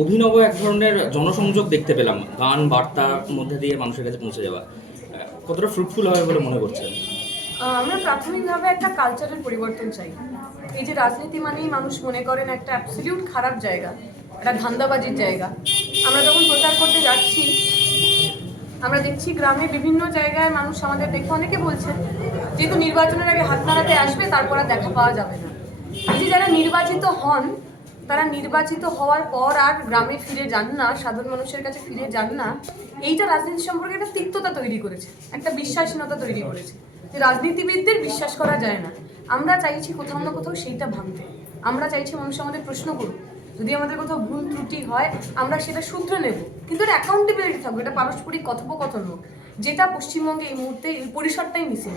অভিনব এক ধরনের জনসংযোগ দেখতে পেলাম, গান বার্তার মধ্যে দিয়ে মানুষের কাছে পৌঁছে যাওয়া। কতটা ফ্রুটফুল হবে বলে মনে করছেন? আমরা প্রাথমিকভাবে একটা কালচারের পরিবর্তন চাই। এই যে রাজনীতি মানেই মানুষ মনে করেন একটা অ্যাবসলিউট খারাপ জায়গা, একটা ধান্দাবাজির জায়গা। আমরা যখন প্রচার করতে যাচ্ছি, আমরা দেখছি গ্রামে বিভিন্ন জায়গায় মানুষ আমাদের দেখে অনেকে বলছেন যেহেতু নির্বাচনের আগে হাত নাড়াতে আসবে, তারপর আর দেখা পাওয়া যাবে না। এই যে যারা নির্বাচিত হন, তারা নির্বাচিত হওয়ার পর আর গ্রামে ফিরে যান না, সাধারণ মানুষের কাছে ফিরে যান না। এইটা রাজনীতি সম্পর্কে একটা তিক্ততা তৈরি করেছে, একটা বিশ্বাসহীনতা তৈরি করেছে, যে রাজনীতিবিদদের বিশ্বাস করা যায় না। আমরা চাইছি কোথাও না কোথাও সেইটা ভাঙতে। আমরা চাইছি মানুষ আমাদের প্রশ্ন করুক, যদি আমাদের কোথাও ভুল ত্রুটি হয় আমরা সেটা শুধরে নেব, কিন্তু এটা অ্যাকাউন্টেবিলিটি থাকবে, এটা পারস্পরিক কথোপকথন হোক, যেটা পশ্চিমবঙ্গে এই মুহূর্তে এই পরিসরটাই মিসিং।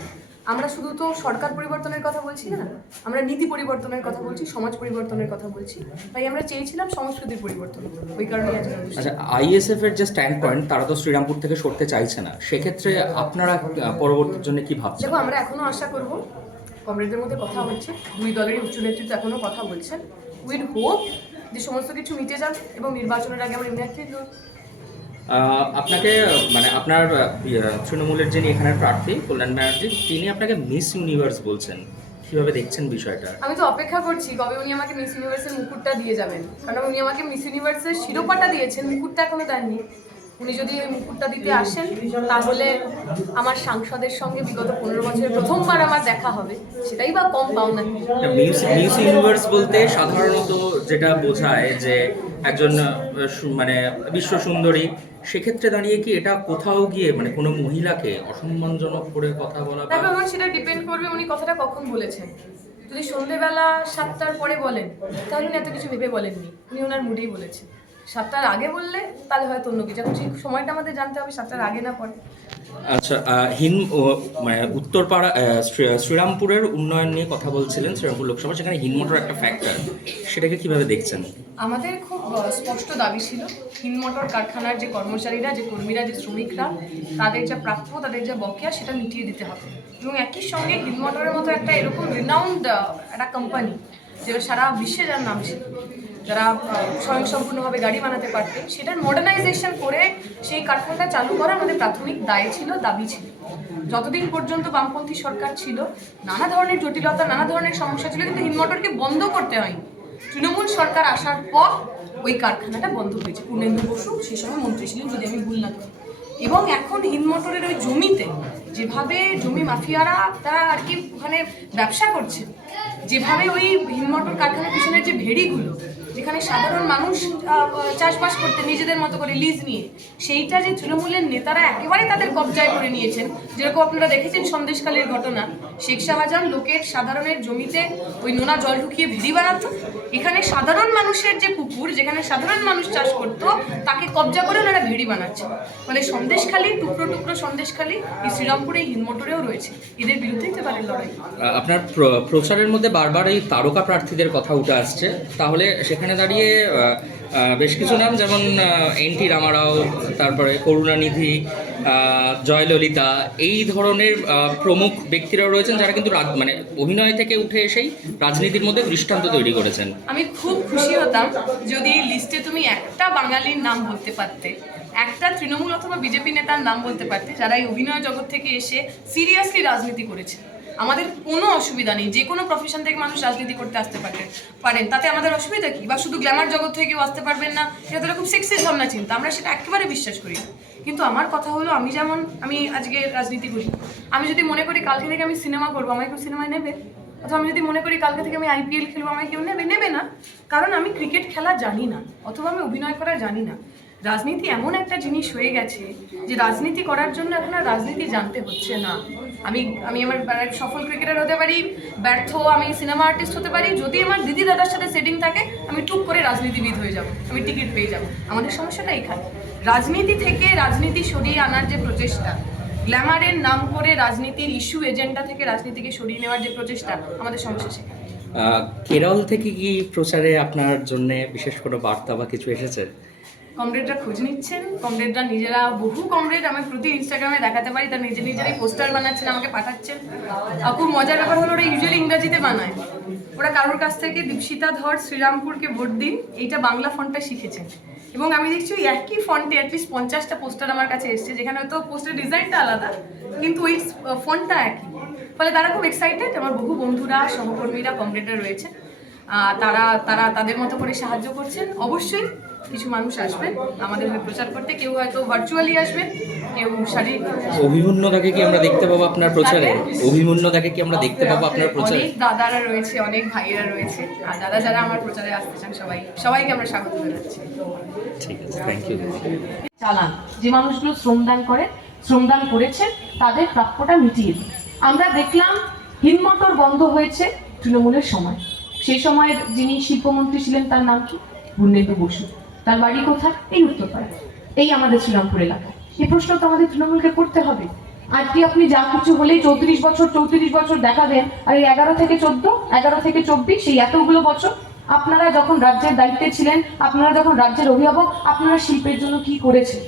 আমরা শুধু তো সরকার পরিবর্তনের কথা বলছি না, আমরা নীতি পরিবর্তনের কথা বলছি, সমাজ পরিবর্তনের কথা বলছি। তাই আমরা চেয়েছিলাম সংস্কৃতির পরিবর্তন, ওই কারণেই আজকে। আচ্ছা, আইএসএফ এর যে স্ট্যান্ড পয়েন্ট, তারা তো শ্রীরামপুর থেকে সরতে চাইছে না, সেক্ষেত্রে আপনারা পরবর্তীর জন্য কি ভাবছেন? দেখো, আমরা এখনো আশা করব, কমরেডদের মধ্যে কথা হচ্ছে, দুই দলেরই উচ্চ নেতৃত্ব এখনো কথা বলছেন। উইল হোপ যে সমস্ত কিছু মিটে যাবে এবং নির্বাচনের আগে আমরা ইউনাইটেড হব। আপনাকে মানে আপনার তৃণমূলের যিনি এখানের প্রার্থী কল্যাণ ব্যানার্জি, তিনি আপনাকে মিস ইউনিভার্স বলছেন, কিভাবে দেখছেন বিষয়টা? আমি তো অপেক্ষা করছি কবে উনি আমাকে মিস ইউনিভার্সের মুকুটটা দিয়ে যাবেন, কারণ উনি আমাকে মিস ইউনিভার্সের শিরোপাটা দিয়েছেন, মুকুটটা এখনো দেননি। উনি যদি ওই মুকুটটা দিতে আসেন, তাহলে আমার সাংসদের সঙ্গে বিগত 15 বছরের প্রথমবার আমার দেখা হবে, সেটাই বা কম পাওনা। মিস মিস ইউনিভার্স বলতে সাধারণত যেটা বোঝায় যে একজন মানে বিশ্ব সুন্দরী, সেক্ষেত্রে দাঁড়িয়ে কি এটা কোথাও গিয়ে মানে কোনো মহিলাকে অসম্মানজনক করে কথা বলা? দেখো, আমার সেটা ডিপেন্ড করবে উনি কথাটা কখন বলেছেন। যদি সন্ধেবেলা 7টার পরে বলেন, তাহলে উনি এত কিছু ভেবে বলেননি, উনি ওনার মুডেই বলেছেন। 7টার আগে বললে তাহলে হয়তো অন্য কিছু, এখন সেই সময়টা আমাদের জানতে হবে 7টার আগে না পরে। আচ্ছা, মানে উত্তরপাড়া শ্রীরামপুরের উন্নয়ন নিয়ে কথা বলছিলেন, শ্রীরামপুর লোকসভা, সেখানে হিনমোটর একটা ফ্যাক্টর, সেটাকে কিভাবে দেখছেন? আমাদের খুব স্পষ্ট দাবি ছিল, হিন্দমোটর কারখানার যে কর্মচারীরা, যে কর্মীরা, যে শ্রমিকরা, তাদের যা প্রাপ্য, তাদের যা বকেয়া, সেটা মিটিয়ে দিতে হবে। এবং একই সঙ্গে হিন্দমোটরের মতো একটা এরকম রিনাউন্ড একটা কোম্পানি, যেটা সারা বিশ্বে যার নাম ছিল, যারা স্বয়ংসম্পূর্ণভাবে গাড়ি বানাতে পারতেন, সেটার মডার্নাইজেশন করে সেই কারখানাটা চালু করা আমাদের প্রাথমিক দায় ছিল, দাবি ছিল। যতদিন পর্যন্ত বামপন্থী সরকার ছিল, নানা ধরনের জটিলতা, নানা ধরনের সমস্যা ছিল, কিন্তু হিন্দমোটরকে বন্ধ করতে হয়নি। তৃণমূল সরকার আসার পর ওই কারখানাটা বন্ধ হয়েছে। পূর্ণেন্দু বসু সেই সময় মন্ত্রী ছিলেন, যদি আমি ভুল না করি। এবং এখন হিন্দমোটরের ওই জমিতে যেভাবে জমি মাফিয়ারা তারা আর কি ওখানে ব্যবসা করছে, যেভাবে ওই হিন্দমোটর কারখানার পিছনের যে ভেড়িগুলো, যেখানে সাধারণ মানুষ চাষবাস করতে নিজেদের মতো করে লিজ নিয়ে, সেইটা যে তৃণমূলের নেতারা একেবারে তাদের কবজায় করে নিয়েছেন। যেরকম আপনারা দেখেছেন সন্দেশকালের ঘটনা, শেখ শাহজাহান লোকের সাধারণের জমিতে ওই নোনা জল ঢুকিয়ে ভেড়ি বানাতো, এখানে সাধারণ মানুষের যে পুকুর, যেখানে সাধারণ মানুষ চাষ করতো, তাকে কবজা করে ওনারা ভেড়ি বানাচ্ছে। মানে সন্দেশখালী, টুকরো টুকরো সন্দেশখালী এই শ্রীরামপুরে এই হিন্দমোটরেও রয়েছে। এদের বিরুদ্ধেই তো পারে লড়াই। আপনার প্রচারের মধ্যে বারবার এই তারকা প্রার্থীদের কথা উঠে আসছে, তাহলে সেখানে দাঁড়িয়ে বেশ কিছু নাম, যেমন এন.টি. রামারাও, তারপরে করুণানিধি, জয়ললিতা, এই ধরনের প্রমুখ ব্যক্তিরাও রয়েছেন, যারা কিন্তু মানে অভিনয় থেকে উঠে এসেই রাজনীতির মধ্যে দৃষ্টান্ত তৈরি করেছেন। আমি খুব খুশি হতাম যদি লিস্টে তুমি একটা বাঙালির নাম বলতে পারতে, একটা তৃণমূল অথবা বিজেপি নেতার নাম বলতে পারতে, যারা এই অভিনয় জগৎ থেকে এসে সিরিয়াসলি রাজনীতি করেছে। আমাদের কোনো অসুবিধা নেই, যে কোনো প্রফেশন থেকে মানুষ রাজনীতি করতে আসতে পারেন, তাতে আমাদের অসুবিধা কি? বা শুধু গ্ল্যামার জগৎ থেকে কেউ আসতে পারবেন না, এটা তো খুব সেক্সি ভাবনা চিন্তা, আমরা সেটা একেবারে বিশ্বাস করি না। কিন্তু আমার কথা হলো, আমি আজকে রাজনীতি করি, আমি যদি মনে করি কালকে থেকে আমি সিনেমা করবো, আমায় কেউ সিনেমায় নেবে? অথবা আমি যদি মনে করি কালকে থেকে আমি আইপিএল খেলবো, আমায় কেউ নেবে না, কারণ আমি ক্রিকেট খেলা জানি না, অথবা আমি অভিনয় করা জানি না। রাজনীতি এমন একটা জিনিস হয়ে গেছে যে রাজনীতি করার জন্য এখন আর রাজনীতি জানতে হচ্ছে না। আমি আমার সফল ক্রিকেটার হতে পারি, ব্যর্থ আমি সিনেমা আর্টিস্ট হতে পারি, যদি আমার দিদি দাদার সাথে সেটিং থাকে আমি টুক করে রাজনীতিবিদ হয়ে যাব, আমি টিকিট পেয়ে যাব। আমাদের সমস্যাটা এখানে, রাজনীতি থেকে রাজনীতি সরিয়ে আনার যে প্রচেষ্টা, গ্ল্যামারের নাম করে রাজনীতির ইস্যু এজেন্ডা থেকে রাজনীতিকে সরিয়ে নেওয়ার যে প্রচেষ্টা, আমাদের সমস্যা সেখানে। কেরল থেকে কি প্রচারে আপনার জন্য বিশেষ কোনো বার্তা বা কিছু এসেছে? কমরেডরা খোঁজ নিচ্ছেন, কমরেডরা নিজেরা, বহু কমরেড আমি প্রতি ইনস্টাগ্রামে দেখাতে পারি, তারা নিজেরাই পোস্টার বানাচ্ছেন, আমাকে পাঠাচ্ছেন। খুব মজার ব্যাপার হলো ওরা ইউজুয়ালি ইংরাজিতে বানায়, ওরা কারোর কাছ থেকে দীপশিতা ধর শ্রীরামপুরকে ভোট দিন এইটা বাংলা ফন্টটা শিখেছেন। এবং আমি দেখছি ওই একই ফন্টে অ্যাটলিস্ট 50টা পোস্টার আমার কাছে এসছে, যেখানে হয়তো পোস্টার ডিজাইনটা আলাদা কিন্তু ওই ফন্টটা একই। ফলে তারা খুব এক্সাইটেড। আমার বহু বন্ধুরা, সহকর্মীরা, কমরেডরা রয়েছে, তাদের মতো করে সাহায্য করছেন। অবশ্যই কিছু মানুষ আসবেন আমাদের হয়ে প্রচার করতে, কেউ হয়তো ভার্চুয়ালি আসবেন, কেউ শারীরিক। অভিমন্যুদাকে কি আমরা দেখতে পাবো আপনার প্রচারে? অভিমন্যুদাকে কি আমরা দেখতে পাবো আপনার প্রচারে? অনেক দাদারা রয়েছে, অনেক ভাইয়েরা রয়েছে, আর দাদা যারা আমার প্রচারে আসতে চান সবাইকে আমরা স্বাগত জানাচ্ছি। ঠিক আছে, থ্যাংক ইউ। চালান যে মানুষগুলো শ্রমদান করেছে তাদের প্রাপ্যটা মিটিয়ে দিই। আমরা দেখলাম হিন্দমোটর বন্ধ হয়েছে তৃণমূলের সময়, সেই সময়ের যিনি শিল্পমন্ত্রী ছিলেন তার নাম কি? পূর্ণেন্দু বসু। তার বাড়ি কোথায়? এই উত্তরপাড়া, এই আমাদের শ্রীরামপুর এলাকায়। এই প্রশ্ন তো আমাদের তৃণমূলকে করতে হবে। আজকে আপনি যা কিছু হলেই 34 বছর দেখাবেন, আর এই 11 থেকে 14, 11 থেকে 24, সেই এতগুলো বছর আপনারা যখন রাজ্যের দায়িত্বে ছিলেন, আপনারা যখন রাজ্যের অভিভাবক, আপনারা শিল্পের জন্য কি করেছেন?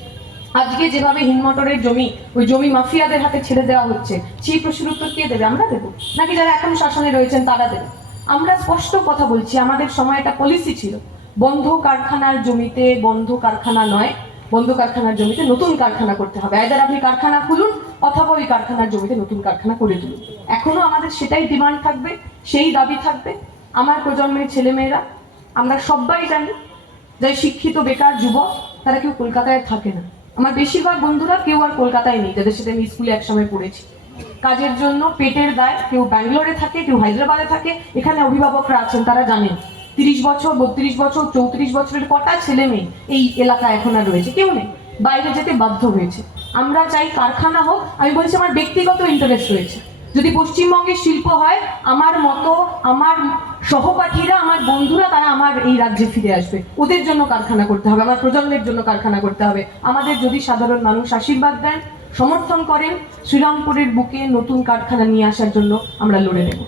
আজকে যেভাবে হিন্দমোটরের জমি ওই জমি মাফিয়াদের হাতে ছেড়ে দেওয়া হচ্ছে, সেই প্রশ্নের উত্তর কে দেবে? আমরা দেবো নাকি যারা এখন শাসনে রয়েছেন তারা দেবে? আমরা স্পষ্ট কথা বলছি, আমাদের সময় একটা পলিসি ছিল, বন্ধ কারখানার জমিতে, বন্ধ কারখানা নয়, বন্ধ কারখানার জমিতে নতুন কারখানা করতে হবে। আইদার আপনি কারখানা খুলুন অথবা ওই কারখানার জমিতে নতুন কারখানা করে তুলুন। এখনো আমাদের সেটাই ডিমান্ড থাকবে, সেই দাবি থাকবে। আমার প্রজন্মের ছেলেমেয়েরা, আমরা সবাই জানি যে শিক্ষিত বেকার যুবক তারা কেউ কলকাতায় থাকে না। আমার বেশিরভাগ বন্ধুরা কেউ আর কলকাতায় নেই, যাদের সাথে আমি স্কুলে একসময় পড়েছি। কাজের জন্য পেটের দায় কেউ ব্যাঙ্গালোরে থাকে, কেউ হায়দ্রাবাদে থাকে। এখানে অভিভাবকরা আছেন, তারা জানেন 30 বছর, 32 বছর, 34 বছরের কটা ছেলে মেয়ে এই এলাকায় এখন আর রয়েছে? কেউ নেই, বাইরে যেতে বাধ্য হয়েছে। আমরা চাই কারখানা হোক। আমি বলছি আমার ব্যক্তিগত ইন্টারেস্ট রয়েছে, যদি পশ্চিমবঙ্গে শিল্প হয়, আমার মতো, আমার সহপাঠীরা, আমার বন্ধুরা, তারা আমার এই রাজ্যে ফিরে আসবে। ওদের জন্য কারখানা করতে হবে, আমার প্রজন্মের জন্য কারখানা করতে হবে। আমাদের যদি সাধারণ মানুষ আশীর্বাদ দেন, সমর্থন করেন, শ্রীরামপুরের বুকে নতুন কারখানা নিয়ে আসার জন্য আমরা লড়ে নেব।